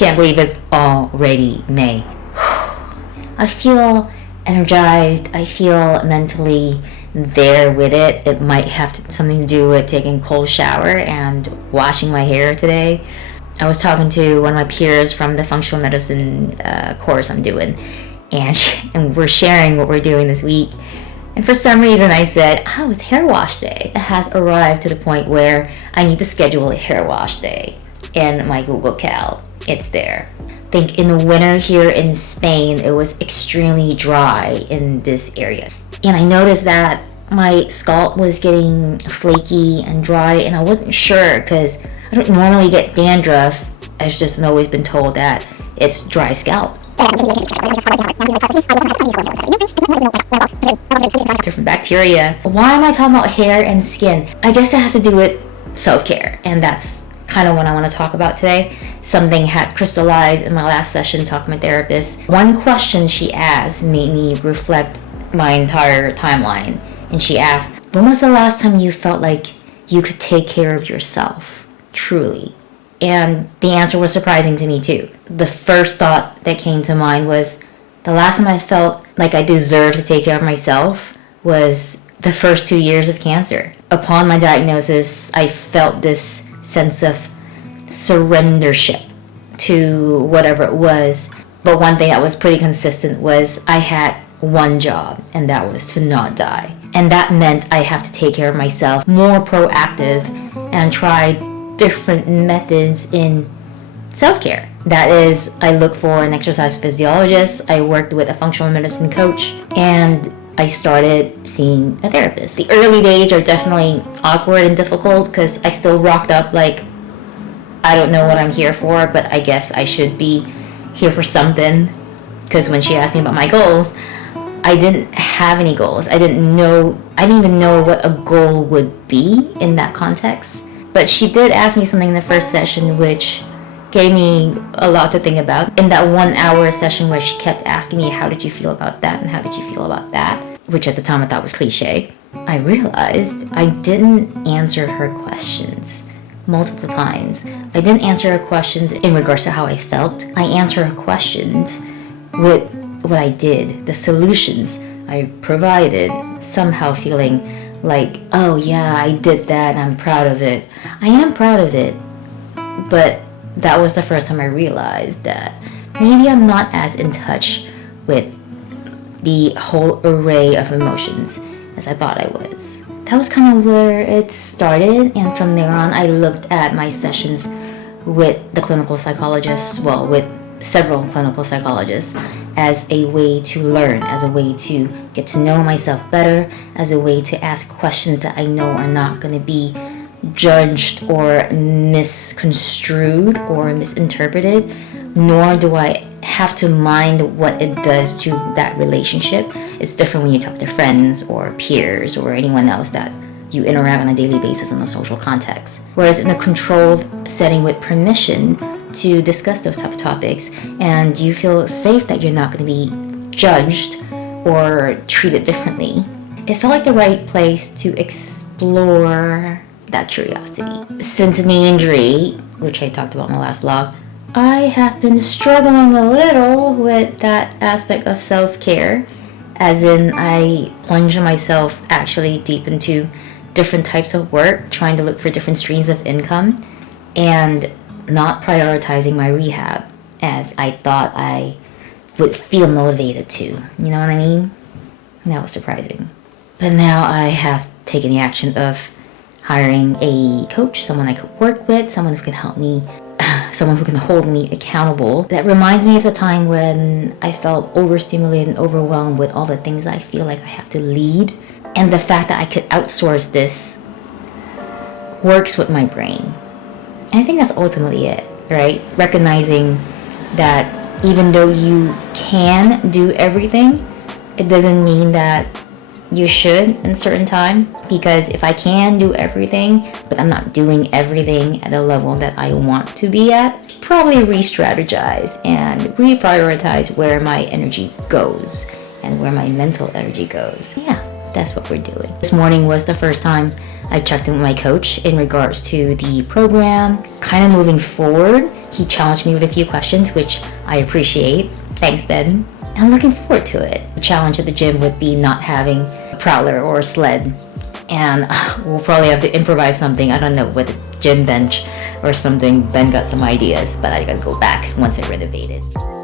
Can't believe it's already May. I feel energized. I feel mentally there with it. It might have something to do with taking a cold shower and washing my hair today. I was talking to one of my peers from the functional medicine course I'm doing, and we're sharing what we're doing this week. And for some reason I said, oh, it's hair wash day. It has arrived to the point where I need to schedule a hair wash day in my Google Cal. It's there. I think in the winter here in Spain, it was extremely dry in this area. And I noticed that my scalp was getting flaky and dry, and I wasn't sure because I don't normally get dandruff. I've just always been told that it's dry scalp. Different bacteria. Why am I talking about hair and skin? I guess it has to do with self-care, and that's kind of what I want to talk about today. Something had crystallized in my last session talking to my therapist. One question she asked made me reflect my entire timeline, and she asked, when was the last time you felt like you could take care of yourself truly? And the answer was surprising to me too. The first thought that came to mind was the last time I felt like I deserved to take care of myself was the first 2 years of cancer. Upon my diagnosis, I felt this sense of surrendership to whatever it was. But one thing that was pretty consistent was I had one job, and that was to not die. And that meant I have to take care of myself, more proactive, and try different methods in self-care. That is, I looked for an exercise physiologist, I worked with a functional medicine coach, and I started seeing a therapist. The early days are definitely awkward and difficult because I still rocked up like I don't know what I'm here for, but I guess I should be here for something. Because when she asked me about my goals, I didn't have any goals. I didn't even know what a goal would be in that context. But she did ask me something in the first session which gave me a lot to think about. In that 1 hour session where she kept asking me, how did you feel about that and how did you feel about that? Which at the time I thought was cliche. I realized I didn't answer her questions multiple times. I didn't answer her questions in regards to how I felt. I answered her questions with what I did, the solutions I provided, somehow feeling like, oh yeah, I did that, I'm proud of it. I am proud of it, but that was the first time I realized that maybe I'm not as in touch with the whole array of emotions as I thought I was. That was kind of where it started, and from there on I looked at my sessions with the clinical psychologist, well, with several clinical psychologists, as a way to learn, as a way to get to know myself better, as a way to ask questions that I know are not going to be judged or misconstrued or misinterpreted, nor do I have to mind what it does to that relationship. It's different when you talk to friends or peers or anyone else that you interact on a daily basis in a social context. Whereas in a controlled setting with permission to discuss those type of topics, and you feel safe that you're not going to be judged or treated differently, it felt like the right place to explore that curiosity. Since the knee injury, which I talked about in the last blog, I have been struggling a little with that aspect of self-care, as in I plunge myself actually deep into different types of work, trying to look for different streams of income, and not prioritizing my rehab as I thought I would feel motivated to. You know what I mean? And that was surprising. But now I have taken the action of hiring a coach, someone I could work with, someone who can help me, someone who can hold me accountable. That reminds me of the time when I felt overstimulated and overwhelmed with all the things I feel like I have to lead. And the fact that I could outsource this works with my brain. I think that's ultimately it, right? Recognizing that even though you can do everything, it doesn't mean that you should in a certain time. Because if I can do everything, but I'm not doing everything at a level that I want to be at, probably re-strategize and reprioritize where my energy goes and where my mental energy goes. Yeah, that's what we're doing. This morning was the first time I checked in with my coach in regards to the program, kind of moving forward He challenged me with a few questions, which I appreciate. Thanks, Ben. I'm looking forward to it. The challenge at the gym would be not having a prowler or a sled. And we'll probably have to improvise something, I don't know, with a gym bench or something. Ben got some ideas, but I gotta go back once I renovate it.